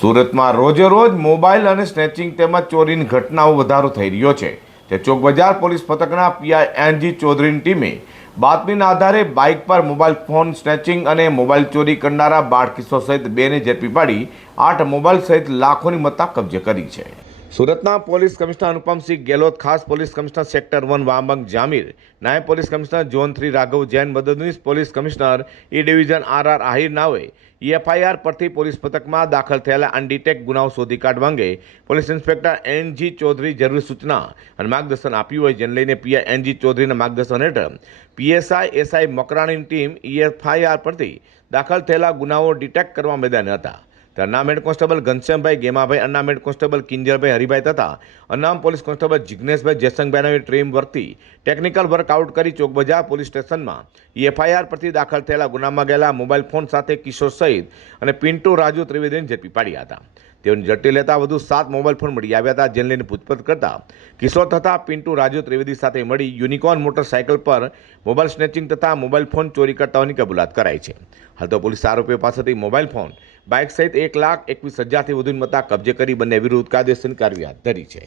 સુરતમાં રોજે રોજ મોબાઈલ અને સ્નેચિંગ તેમજ ચોરીની ઘટનાઓ વધારો થઈ રહ્યો છે. તે ચોક બજાર પોલીસ પથકના પીઆઈ એનજી ચૌધરીની ટીમે બાતમીના આધારે બાઇક પર મોબાઈલ ફોન, સ્નેચિંગ અને મોબાઈલ ચોરી કરનારા બાળ સહિત બેને ઝડપી પાડી આઠ મોબાઈલ સહિત લાખોની મત્તા કબજે કરી છે. સુરતના પોલીસ કમિશનર અનુપમસિંહ ગેહલોત, ખાસ પોલીસ કમિશનર સેક્ટર વન વામંગ જામીર, નાયબ police commissioner zone three Raghav Jain, મદદનીશ police commissioner E division R R Ahir નાવે FIR પરથી પોલીસ પથકમાં દાખલ થયેલા અનડિટેક ગુનાઓ શોધી કાઢવા અંગે police inspector N G Chaudhari જરૂરી સૂચના અને માર્ગદર્શન આપ્યું હોય જેને લઈને પીઆઈ એન ચૌધરીના માર્ગદર્શન હેઠળ પીએસઆઈ, એસઆઈ મકરાણીની ટીમ એફઆઈઆર પરથી દાખલ થયેલા ગુનાઓ ડિટેક્ટ કરવા મેદાને હતા. હેડ કોન્સ્ટેબલ ઘનશ્યામભાઈ ગેમાભાઈ અનામ કોન્સ્ટેબલ કિંજલભાઈ, હરિભાઈ તથા અનામ પોલીસ કોન્સ્ટેબલ જિજ્ઞેશભાઈ જયસંગભાઈના ટ્રેમ વર્તી ટેકનિકલ વર્કઆઉટ કરી ચોકબજાર પોલીસ સ્ટેશનમાં એફઆઈઆર પરથી દાખલ થયેલા ગુનામાં ગયેલા મોબાઈલ ફોન સાથે કિશોર સહિત અને પિન્ટુ રાજુ ત્રિવેદીને ઝડપી પાડ્યા હતા. તેઓની જટિલ લેતા વધુ સાત મોબાઈલ ફોન મળી આવ્યા હતા, જેને લઈને પૂછપરછ કરતા કિશોર તથા પિન્ટુ રાજુ ત્રિવેદી સાથે મળી યુનિકોર્ન મોટરસાયકલ પર મોબાઈલ સ્નેચિંગ તથા મોબાઈલ ફોન ચોરી કરતાઓની કબૂલાત કરાઈ છે. હાલ તો પોલીસ આરોપીઓ પાસેથી મોબાઈલ ફોન, બાઇક સહિત એક લાખ એકવીસ હજારથી વધુની મતા કબજે કરી બંને વિરુદ્ધ કાયદેસરની કાર્યવાહી હાથ ધરી છે.